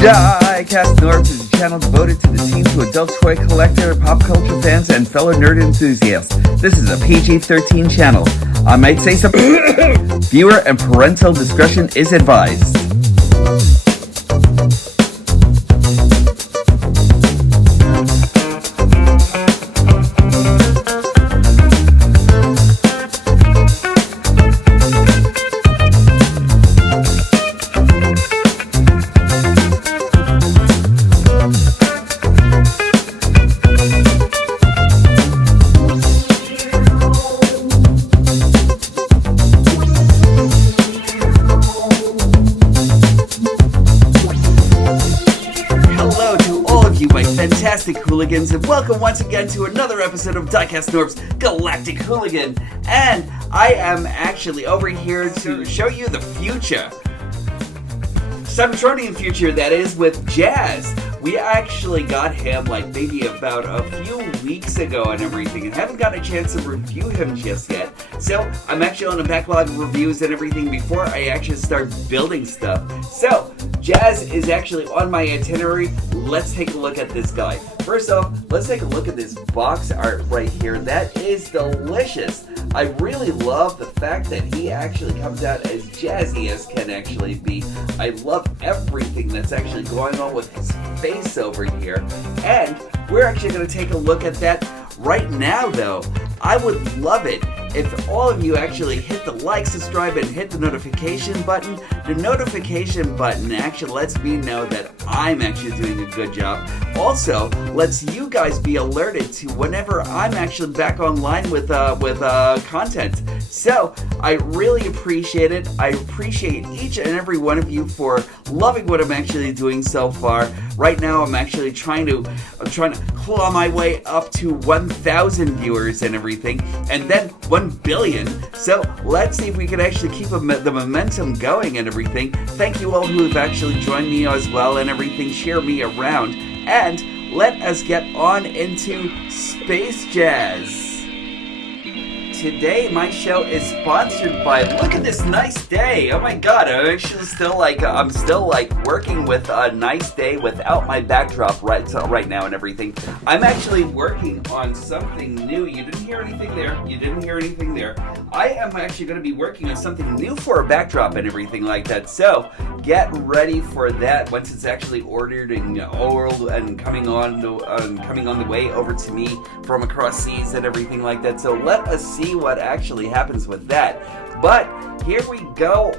Diecast Norbs is a channel devoted to the teen to adult toy collector, pop culture fans, and fellow nerd enthusiasts. This is a PG-13 channel. I might say something. Viewer and parental discretion is advised. Fantastic Hooligans, and welcome once again to another episode of Diecast Norb's Galactic Hooligan. And I am actually over here to show you the future. Cybertronian future, that is, with Jazz. We actually got him like maybe about a few weeks ago and everything, and haven't gotten a chance to review him just yet. So I'm actually on a backlog of reviews and everything before I actually start building stuff. So Jazz is actually on my itinerary. Let's take a look at this guy. First off, let's take a look at this box art right here. That is delicious. I really love the fact that he actually comes out as jazzy as can actually be. I love everything that's actually going on with his face over here. And we're actually going to take a look at that right now, though. I would love it if all of you actually hit the like, subscribe, and hit the notification button. The notification button actually lets me know that I'm actually doing a good job. Also, lets you guys be alerted to whenever I'm actually back online with content. So, I really appreciate it. I appreciate each and every one of you for loving what I'm actually doing so far. Right now, I'm actually trying to claw my way up to 1,000 viewers and everything, and then 1 billion. So let's see if we can actually keep the momentum going and everything. Thank you all who have actually joined me as well and everything. Share me around, and let us get on into Space Jazz. Today, my show is sponsored by, look at this nice day. Oh my god, I'm still working with a nice day without my backdrop right now and everything. I'm actually working on something new. You didn't hear anything there. I am actually going to be working on something new for a backdrop and everything like that. So, get ready for that once it's actually ordered and coming on the way over to me from across seas and everything like that. So, let us see what actually happens with that. But here we go.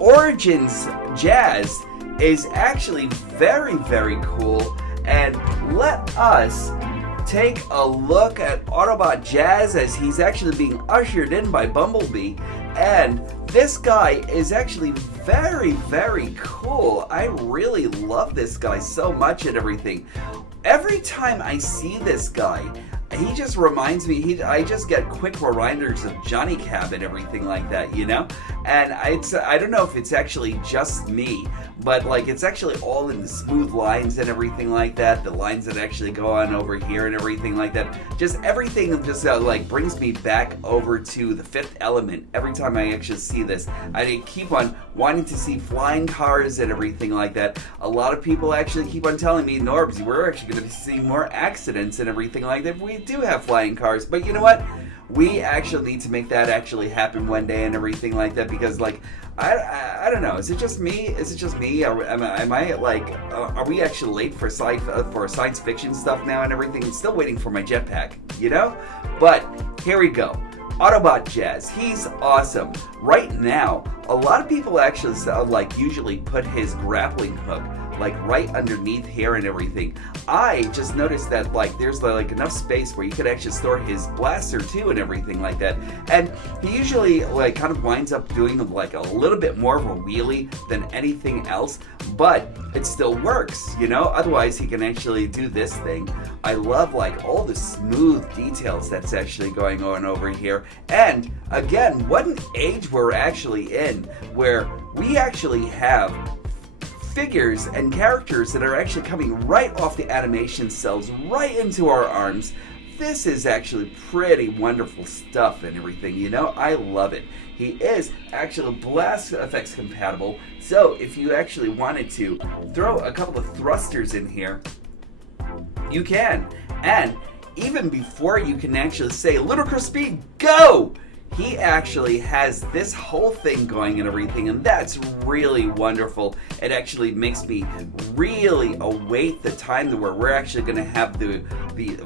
Origins Jazz is actually very, very cool, and let us take a look at Autobot Jazz as he's actually being ushered in by Bumblebee. And this guy is actually very, very cool. I really love this guy so much and everything. Every time I see this guy, he just reminds me, I just get quick reminders of Johnny Cab and everything like that, you know? And I don't know if it's actually just me, but like it's actually all in the smooth lines and everything like that, the lines that actually go on over here and everything like that. Just everything just brings me back over to The Fifth Element every time I actually see this. I keep on wanting to see flying cars and everything like that. A lot of people actually keep on telling me, Norbs, we're actually going to be seeing more accidents and everything like that. We do have flying cars, but you know what? We actually need to make that actually happen one day and everything like that, because like I don't know, is it just me? Are we actually late for science fiction stuff now and everything? I'm still waiting for my jetpack, you know? But here we go. Autobot Jazz, he's awesome. Right now, a lot of people actually usually put his grappling hook right underneath here and everything. I just noticed that there's enough space where you could actually store his blaster too and everything like that. And he usually kind of winds up doing a little bit more of a wheelie than anything else, but it still works, you know? Otherwise he can actually do this thing. I love all the smooth details that's actually going on over here. And again, what an age we're actually in, where we actually have figures and characters that are actually coming right off the animation cells, right into our arms. this is actually pretty wonderful stuff and everything, you know? I love it. He is actually blast effects compatible, so if you actually wanted to throw a couple of thrusters in here, you can. And even before you can actually say ludicrous speed, go! He actually has this whole thing going and everything, and that's really wonderful. It actually makes me really await the time to where we're actually going to have the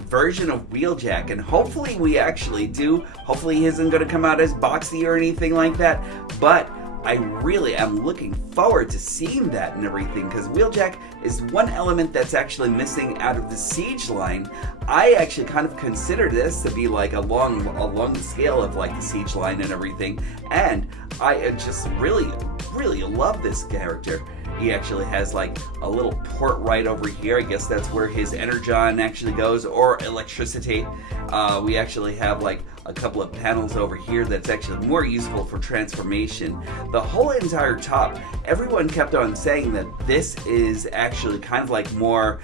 version of Wheeljack, and hopefully we actually do. Hopefully he isn't going to come out as boxy or anything like that, but I really am looking forward to seeing that and everything, because Wheeljack is one element that's actually missing out of the Siege line. I actually kind of consider this to be like along the scale of like the Siege line and everything, and I just really love this character. He actually has like a little port right over here. I guess that's where his energon actually goes, or electricity. We actually have like a couple of panels over here that's actually more useful for transformation. The whole entire top, everyone kept on saying that this is actually kind of like more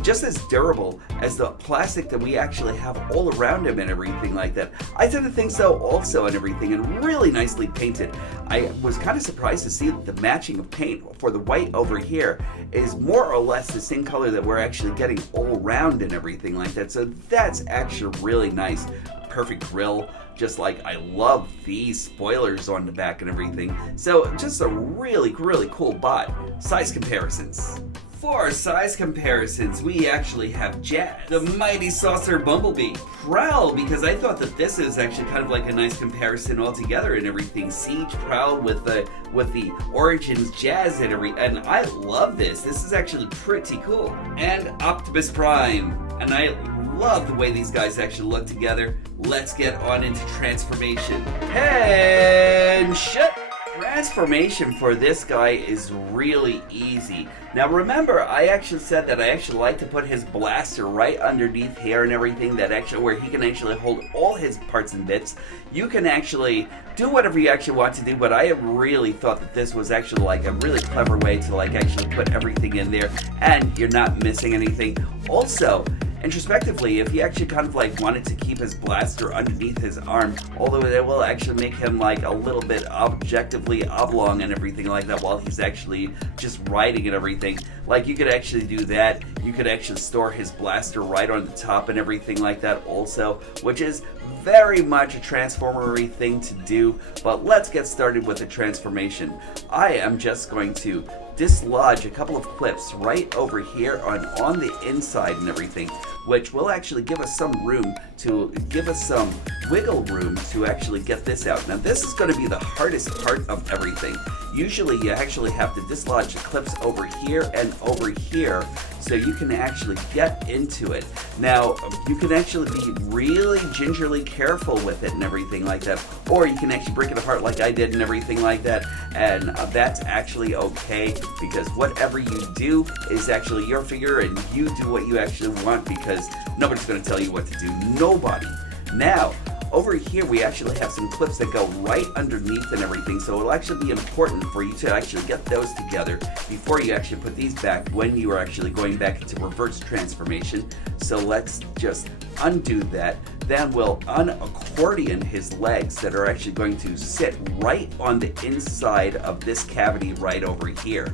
just as durable as the plastic that we actually have all around him and everything like that. I tend to think so also and everything, and really nicely painted. I was kind of surprised to see that the matching of paint for the white over here is more or less the same color that we're actually getting all around and everything like that. So that's actually really nice. Perfect grill, just like I love these spoilers on the back and everything. So just a really cool bot. Size comparisons. For size comparisons, we actually have Jazz, the Mighty Saucer Bumblebee, Prowl, because I thought that this is actually kind of like a nice comparison altogether and everything. Siege, Prowl with the Origins Jazz and and I love this. This is actually pretty cool. And Optimus Prime, and I love the way these guys actually look together. Let's get on into transformation. And shut. Transformation for this guy is really easy. Now remember, I actually said that I actually like to put his blaster right underneath here and everything, that actually where he can actually hold all his parts and bits. You can actually do whatever you actually want to do, but I really thought that this was actually like a really clever way to like actually put everything in there and you're not missing anything. Also, introspectively, if he actually kind of like wanted to keep his blaster underneath his arm, although it will actually make him like a little bit objectively oblong and everything like that while he's actually just riding and everything, like you could actually do that. You could actually store his blaster right on the top and everything like that also, which is very much a transformery thing to do. But let's get started with the transformation. I am just going to dislodge a couple of clips right over here on the inside and everything, which will actually give us some room to give us some wiggle room to actually get this out. Now this is going to be the hardest part of everything. Usually you actually have to dislodge the clips over here and over here so you can actually get into it. Now you can actually be really gingerly careful with it and everything like that, or you can actually break it apart like I did and everything like that, and that's actually okay, because whatever you do is actually your figure and you do what you actually want, because nobody's going to tell you what to do. Nobody. Now over here we actually have some clips that go right underneath and everything, so it'll actually be important for you to actually get those together before you actually put these back when you are actually going back into reverse transformation. So let's just undo that. Then we'll unaccordion his legs that are actually going to sit right on the inside of this cavity right over here.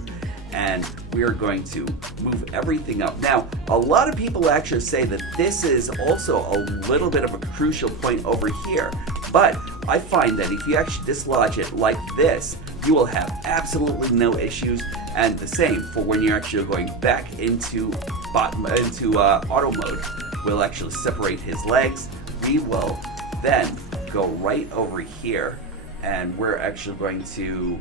And we're going to move everything up. Now, a lot of people actually say that this is also a little bit of a crucial point over here, but I find that if you actually dislodge it like this, you will have absolutely no issues. And the same for when you're actually going back into auto mode. We'll actually separate his legs. We will then go right over here, and we're actually going to,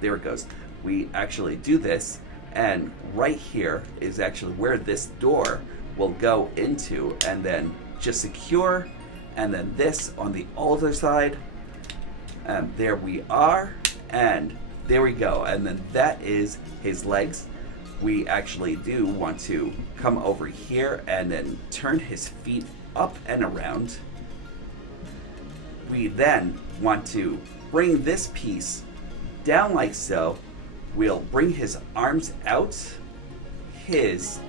there it goes. We actually do this, and right here is actually where this door will go into, and then just secure, and then this on the other side, and there we are, and there we go, and then that is his legs. We actually do want to come over here and then turn his feet up and around. We then want to bring this piece down like so. We'll bring his arms out, his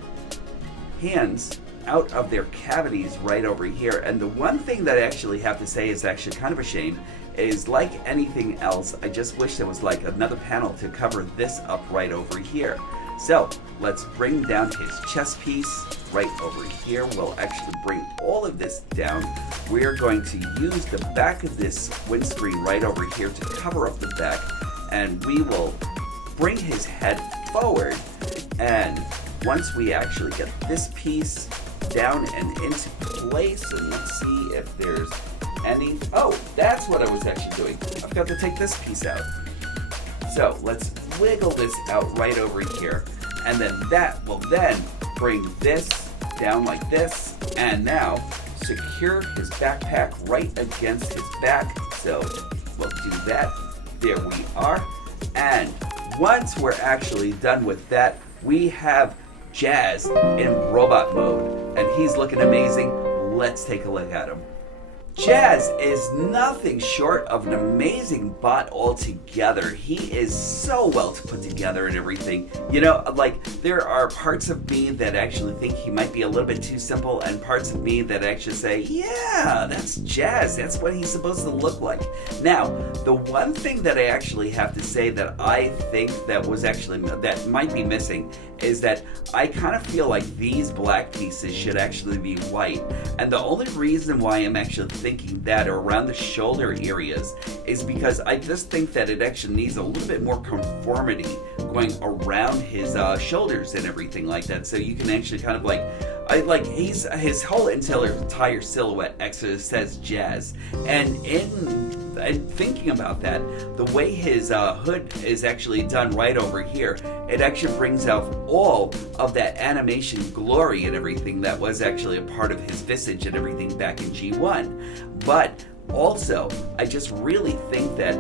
hands out of their cavities right over here. And the one thing that I actually have to say is actually kind of a shame is, like anything else, I just wish there was like another panel to cover this up right over here. So let's bring down his chest piece right over here. We'll actually bring all of this down. We're going to use the back of this windscreen right over here to cover up the back, and we will bring his head forward. And once we actually get this piece down and into place, and let's see if there's any, oh, that's what I was actually doing. I forgot to take this piece out. So let's wiggle this out right over here, and then that will then bring this down like this, and now secure his backpack right against his back. So we'll do that. There we are. And once we're actually done with that, we have Jazz in robot mode, and he's looking amazing. Let's take a look at him. Jazz is nothing short of an amazing bot altogether. He is so well put together and everything. You know, like, there are parts of me that actually think he might be a little bit too simple, and parts of me that actually say, yeah, that's Jazz. That's what he's supposed to look like. Now, the one thing that I actually have to say that I think that was actually, that might be missing, is that I kind of feel like these black pieces should actually be white. And the only reason why I'm actually thinking that, or around the shoulder areas, is because I just think that it actually needs a little bit more conformity going around his shoulders and everything like that. So you can actually kind of like, his whole entire silhouette actually says Jazz. And in thinking about that, the way his hood is actually done right over here, it actually brings out all of that animation glory and everything that was actually a part of his visage and everything back in G1. But also, I just really think that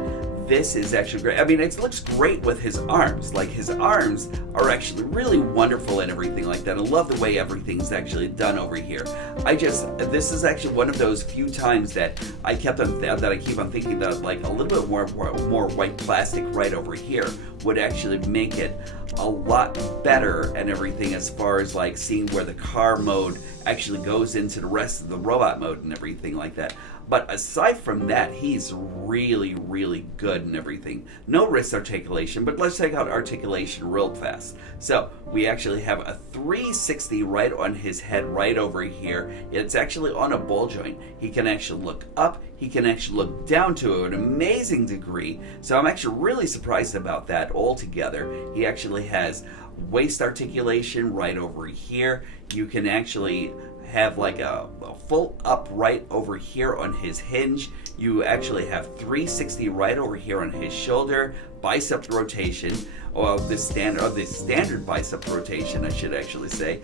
this is actually great. I mean, it looks great with his arms. Like, his arms are actually really wonderful and everything like that. I love the way everything's actually done over here. This is actually one of those few times that I keep on thinking that like a little bit more white plastic right over here would actually make it a lot better and everything, as far as like seeing where the car mode actually goes into the rest of the robot mode and everything like that. But aside from that, he's really, really good and everything. No wrist articulation, but let's take out articulation real fast. So we actually have a 360 right on his head right over here. It's actually on a ball joint. He can actually look up. He can actually look down to an amazing degree. So I'm actually really surprised about that altogether. He actually has waist articulation right over here. You can actually have like a full up right over here on his hinge. You actually have 360 right over here on his shoulder, bicep rotation, or the standard bicep rotation, I should actually say.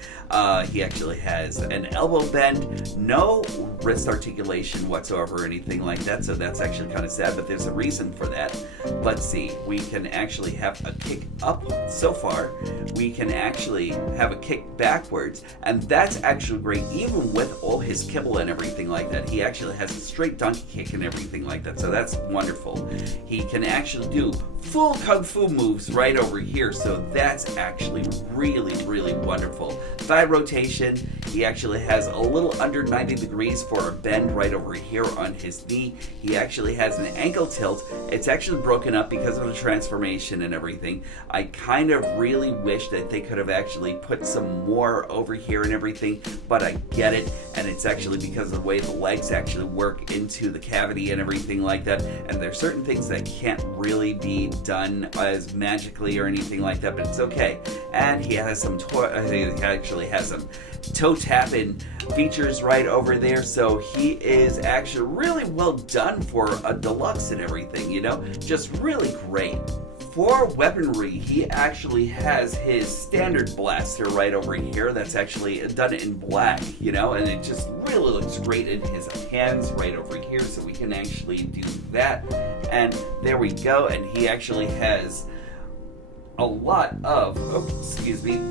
He actually has an elbow bend, no wrist articulation whatsoever or anything like that, so that's actually kind of sad, but there's a reason for that. Let's see, we can actually have a kick up so far. We can actually have a kick backwards, and that's actually great, even with all his kibble and everything like that. He actually has a straight donkey kick and everything like that, so that's wonderful. He can actually do full kung fu moves right over here, so that's actually really, really wonderful. Thigh rotation, he actually has a little under 90 degrees for a bend right over here on his knee. He actually has an ankle tilt. It's actually broken up because of the transformation and everything. I kind of really wish that they could have actually put some more over here and everything, but I get it, and it's actually because of the way the legs actually work into the cavity and everything like that, and there's certain things that can't really be done as magically or anything like that, but it's okay. And he has some toe tapping features right over there, so he is actually really well done for a deluxe and everything, you know, just really great. For weaponry, he actually has his standard blaster right over here that's actually done in black, you know, and it just really looks great in his hands right over here, so we can actually do that. And there we go, and he actually has a lot of,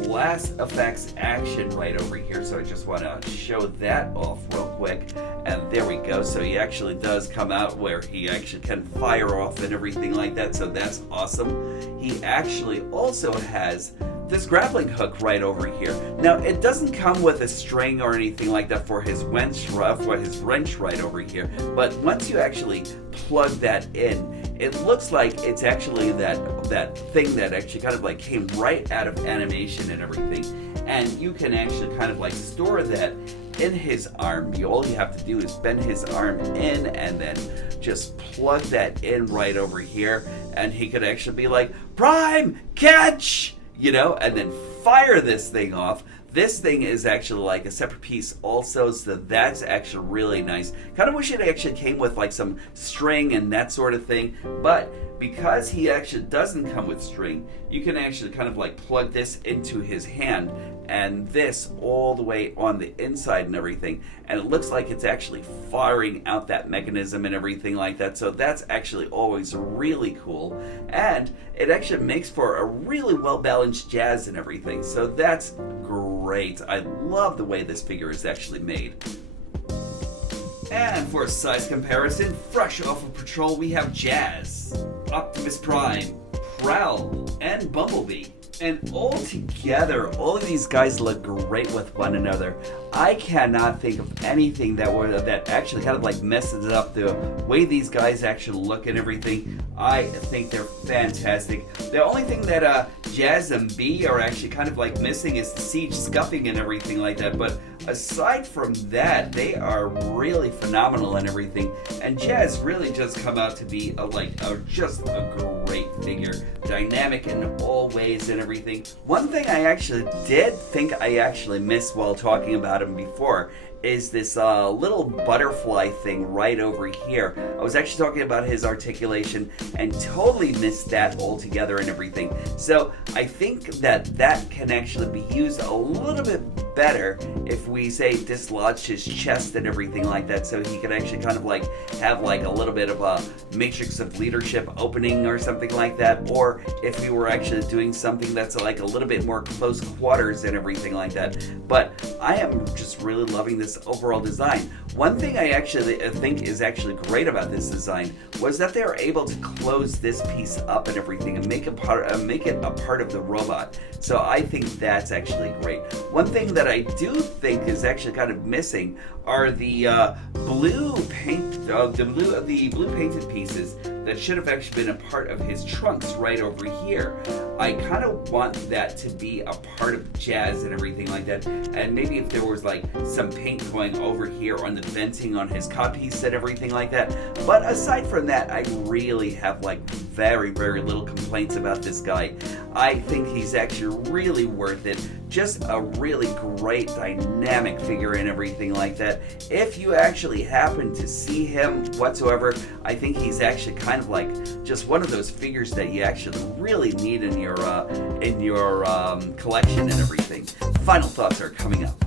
blast effects action right over here, so I just want to show that off real quick. And there we go, so he actually does come out where he actually can fire off and everything like that, so that's awesome. He actually also has this grappling hook right over here. Now, it doesn't come with a string or anything like that for his wrench right over here, but once you actually plug that in, it looks like it's actually that thing that actually kind of like came right out of animation and everything. And you can actually kind of like store that in his arm. All you have to do is bend his arm in and then just plug that in right over here, and he could actually be like, Prime, catch! You know, and then fire this thing off. This thing is actually like a separate piece also, so that's actually really nice. Kind of wish it actually came with like some string and that sort of thing, but because he actually doesn't come with string, you can actually kind of like plug this into his hand and this all the way on the inside and everything, and it looks like it's actually firing out that mechanism and everything like that, so that's actually always really cool, and it actually makes for a really well balanced Jazz and everything, so that's great. I love the way this figure is actually made. And for a size comparison, fresh off of patrol, we have Jazz, Optimus Prime, Prowl, and Bumblebee. And all together, all of these guys look great with one another. I cannot think of anything that actually kind of like messes up the way these guys actually look and everything. I think they're fantastic. The only thing that Jazz and Bee are actually kind of like missing is the siege scuffing and everything like that. But aside from that, they are really phenomenal and everything. And Jazz really does come out to be just a great figure, dynamic in all ways and everything. One thing I actually did think I actually missed while talking about him before is this little butterfly thing right over here. I was actually talking about his articulation and totally missed that altogether and everything. So I think that can actually be used a little bit better if we say dislodge his chest and everything like that, so he can actually kind of like have like a little bit of a matrix of leadership opening or something like that, or if we were actually doing something that's like a little bit more close quarters and everything like that. But I am just really loving this overall design. One thing I actually think is actually great about this design was that they were able to close this piece up and everything and make it a part of the robot. So I think that's actually great. One thing that I do think is actually kind of missing are the blue painted pieces that should have actually been a part of his trunks right over here. I kind of want that to be a part of Jazz and everything like that, and maybe if there was like some paint going over here on the venting on his codpiece and everything like that. But aside from that, I really have like very, very little complaints about this guy. I think he's actually really worth it. Just a really great dynamic figure and everything like that. If you actually happen to see him whatsoever, I think he's actually kind of like just one of those figures that you actually really need in your collection and everything. Final thoughts are coming up.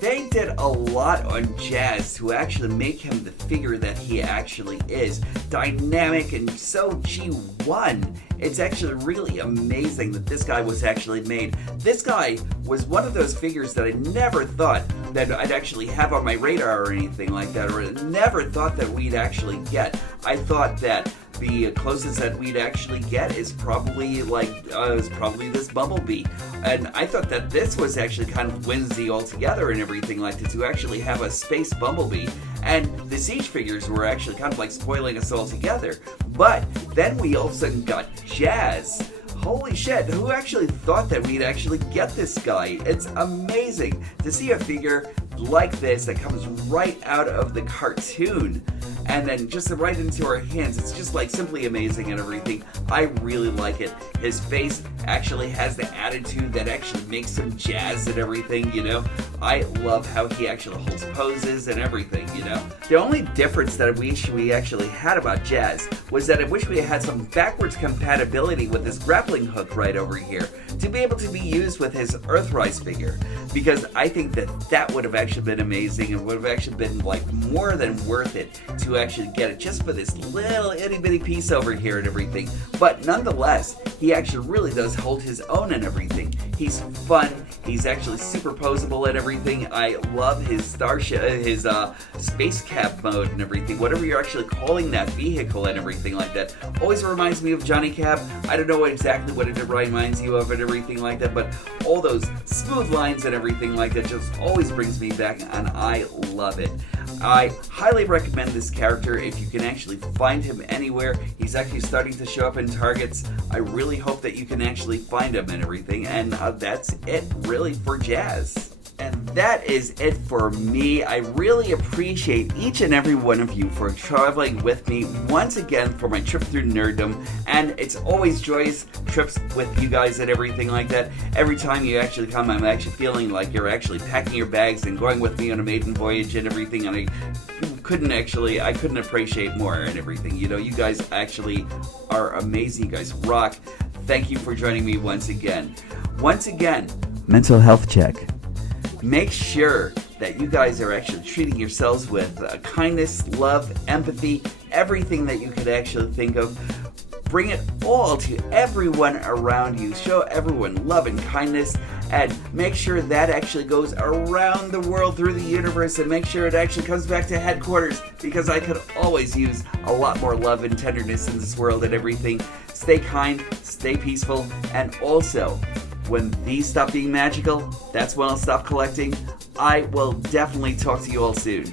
They did a lot on Jazz to actually make him the figure that he actually is. Dynamic and so G1. It's actually really amazing that this guy was actually made. This guy was one of those figures that I never thought that I'd actually have on my radar or anything like that, or never thought that we'd actually get. I thought that the closest that we'd actually get is probably this Bumblebee, and I thought that this was actually kind of whimsy altogether and everything like that, to actually have a space Bumblebee, and the Siege figures were actually kind of like spoiling us all together. But then we all of a sudden got Jazz. Holy shit, who actually thought that we'd actually get this guy? It's amazing to see a figure like this that comes right out of the cartoon and then just right into our hands. It's just like simply amazing and everything. I really like it. His face actually has the attitude that actually makes him Jazz and everything, you know. I love how he actually holds poses and everything, you know. The only difference that I wish we actually had about Jazz was that I wish we had some backwards compatibility with this grappling hook right over here to be able to be used with his Earthrise figure, because I think that would have actually been amazing and would have actually been like more than worth it to actually get it just for this little itty bitty piece over here and everything. But nonetheless, he actually really does hold his own and everything. He's fun, He's actually super posable and everything. I love his his space cab mode and everything. Whatever you're actually calling that vehicle and everything like that. Always reminds me of Johnny Cab. I don't know exactly what it reminds you of and everything like that, but all those smooth lines and everything like that just always brings me back, and I love it. I highly recommend this character if you can actually find him anywhere. He's actually starting to show up in Targets. I really hope that you can actually find him and everything, and that's it really for Jazz. And that is it for me. I really appreciate each and every one of you for traveling with me once again for my trip through nerddom. And it's always joyous trips with you guys and everything like that. Every time you actually come, I'm actually feeling like you're actually packing your bags and going with me on a maiden voyage and everything. And I couldn't appreciate more and everything. You know, you guys actually are amazing. You guys rock. Thank you for joining me once again. Once again, mental health check. Make sure that you guys are actually treating yourselves with kindness, love, empathy, everything that you could actually think of. Bring it all to everyone around you. Show everyone love and kindness, and make sure that actually goes around the world through the universe, and make sure it actually comes back to headquarters, because I could always use a lot more love and tenderness in this world and everything. Stay kind, stay peaceful, and also, when these stop being magical, that's when I'll stop collecting. I will definitely talk to you all soon.